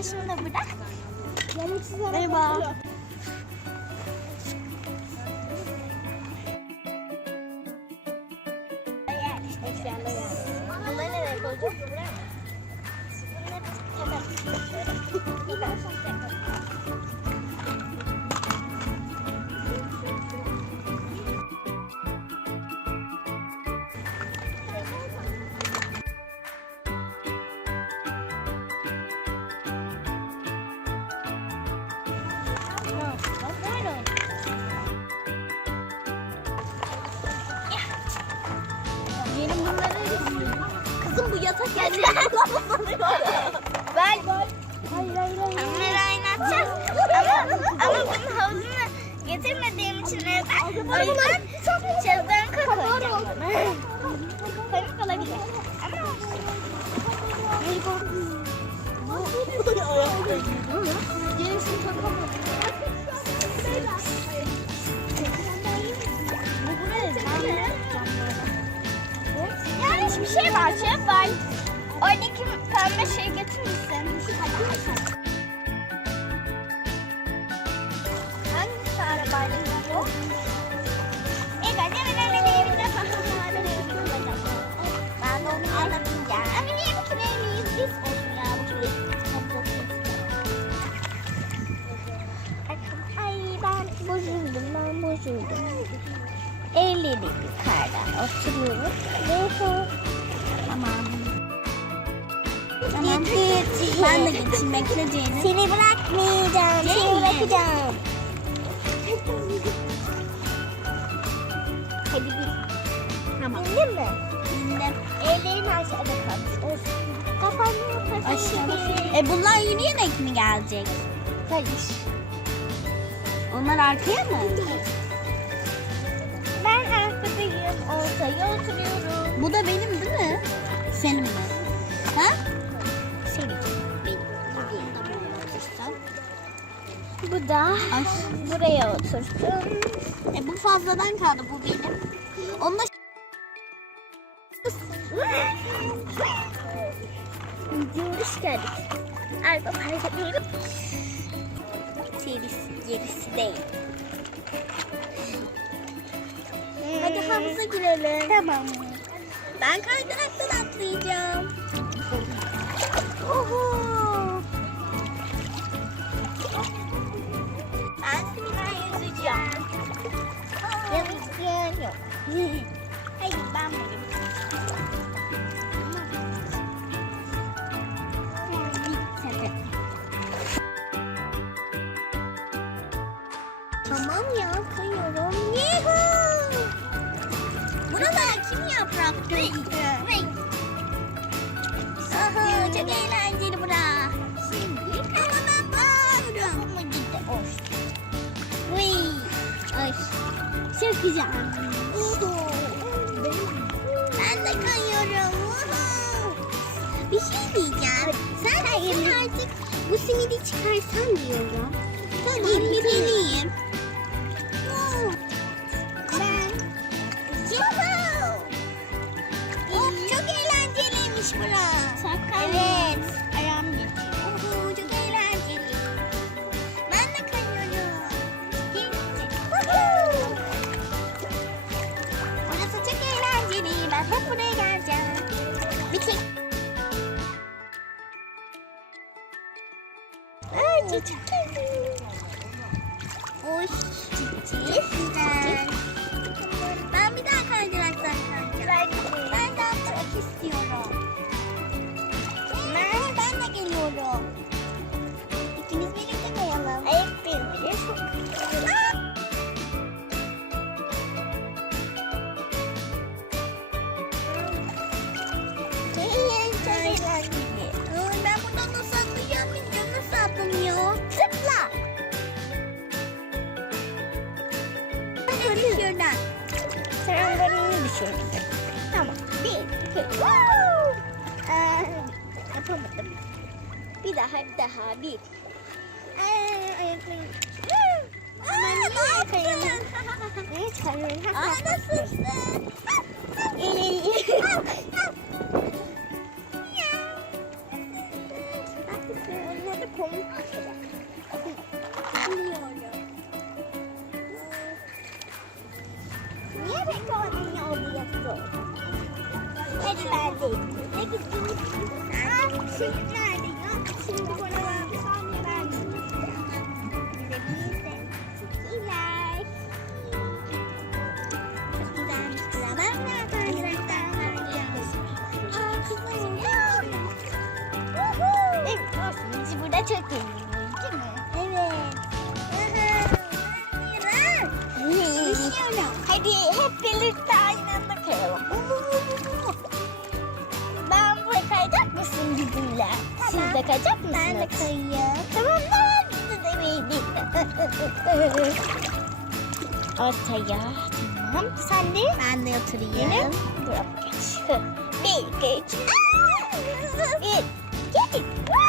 arkadaşım da burada. Merhaba. Bunları nereye koyacağız? Buraya mı? Bunları kenara. Yeni Kızım bu yatak geldi. Ben Hayır hayır hayır. Onları oynatacağız. Ama, ama bunun havuzunu getirmediğim için evden o yüzden bir şey var, şey var. Oradaki pembe şey getirirsin. Hangisi Ben de geçeyim. Bekle Ceylin. Seni bırakmayacağım. Seni Ceylin. bırakacağım. Hadi git. Tamam. Bildin mi? Bildim. Ellerin aşağıda kalmış. Olsun. Kafanı yaparsın. Aşağı. E bunlar yürüyerek mi gelecek? Hayır. Onlar arkaya mı? Ben arkadayım. Ortaya oturuyorum. Bu da benim değil mi? Senin mi? Bu da Ay. buraya otursun. E bu fazladan kaldı bu benim. Onunla Gidiyoruz geldik. Araba park ediyorum. Gerisi, gerisi değil. Hadi havuza girelim. Tamam. Ben kaydıraktan atlayacağım. Tamam ya kayıyorum. Yuhuu. Buralar kim yaprak döktü? Aha, çok eğlenceli bura. Şimdi ama ben bağırıyorum. Ama gitti hoş. Vıy. Ay. Çok güzel. Ben de kayıyorum. Vuhu. Bir şey diyeceğim. Sen sen artık bu simidi çıkarsan diyorum. Sen gitmeliyim. Ben. Bura. Evet. Ayağım gitti. Uhu, çok eğlenceli. Ben de kayıyorum. Uhu. Burası çok eğlenceli. Ben hep buraya geleceğim. Bir tek Aa, çok güzel. Oy. Ben eğlenceli. Ben buradan nasıl atlayacağım. Nasıl atlanıyor? Zıpla. Hadi şuradan. Sen beni düşürdün. Tamam. Bir, iki, wow! Aa, yapamadım. Bir daha, bir daha, bir. Aa, ayaklarım. Evet, kayıyorum. Aa, nasılsın? Çok iyi. De kayacak mısınız? Ben de kayıyor. Tamam ben de benim. Ortaya. Tamam. Sen de Ben de benim. oturayım. Buraya geç. Bir, iki, üç. Bir, iki. Çok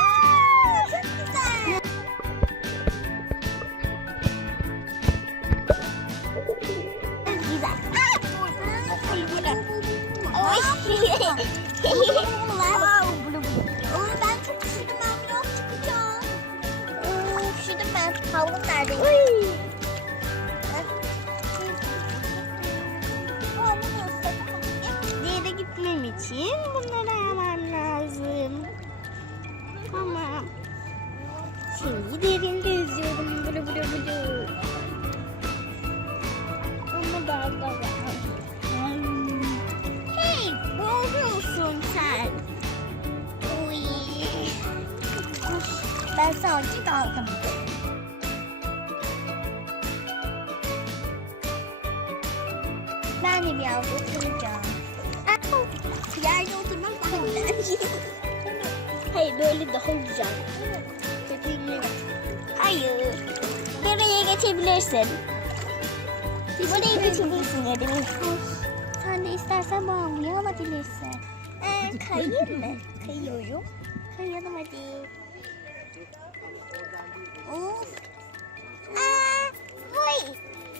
Ben sadece daldım. Ben de biraz oturacağım. Yerde oturmak daha güzel. Hayır, böyle daha güzel. Hayır. Buraya geçebilirsin. Buraya geçebilirsin dedim. Sen de istersen bağımlıyı alabilirsin. Ee, kayayım mı? Kayıyorum. Kayalım hadi. Of. Aa, vay.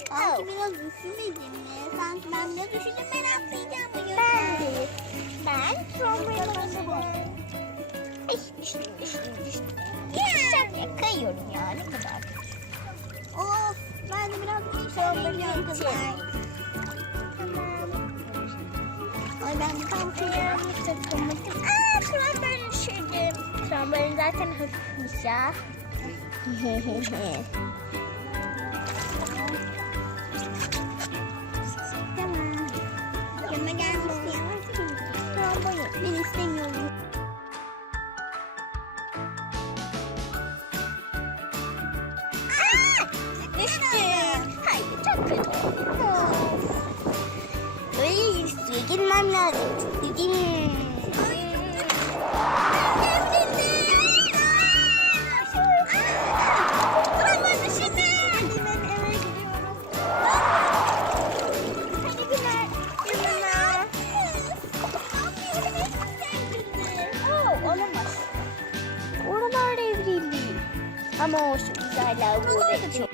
Sanki biraz üşümedin mi? Sanki ben biraz üşüdüm ben atlayacağım bu Ben de. Ben tramvaya basarım. Ay düştüm düştüm düştüm. Ya. Kayıyorum ya ne kadar. Of. Ben de biraz üşüyorum kızlar. Ay ben tam kayıyorum. Takamadım. Aa tramvayı düşürdüm. Tramvayın zaten hafifmiş ya. Tamam. Yanıma gelmişsin. Tramvayı. Ben istemiyorum. Düştüm. Hayır çok kötü. Böyle suya girmem lazım. Gidin. Ama o şu güzeller burada çok.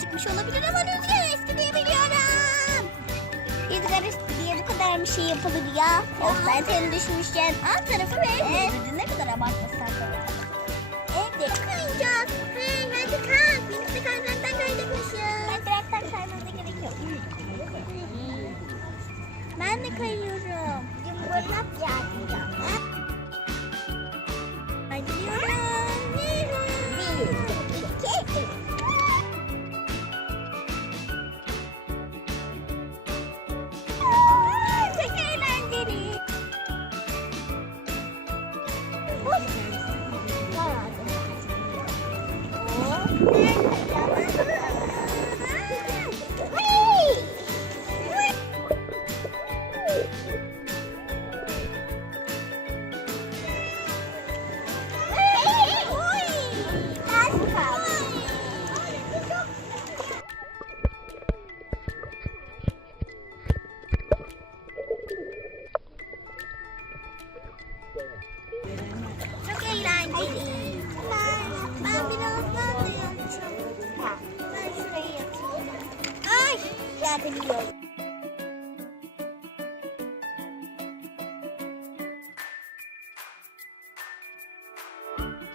Çıkmış olabilir ama rüzgar esti diye biliyorum. Rüzgar diye bu kadar bir şey yapılır ya. Of ben seni düşmüşken alt tarafı beğenmedim. Ne kadar abartmasan da. Evde kayacağız. Hey hadi kalk. Benim de kaydıraktan kayacakmışım. Kaydıraktan kaymana gerek yok. Ben de kayıyorum. Yumurlak yardımcı. Thank you.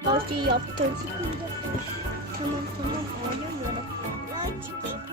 Her şeyi yaptın. Tamam tamam oynamıyorum. Ya çekil.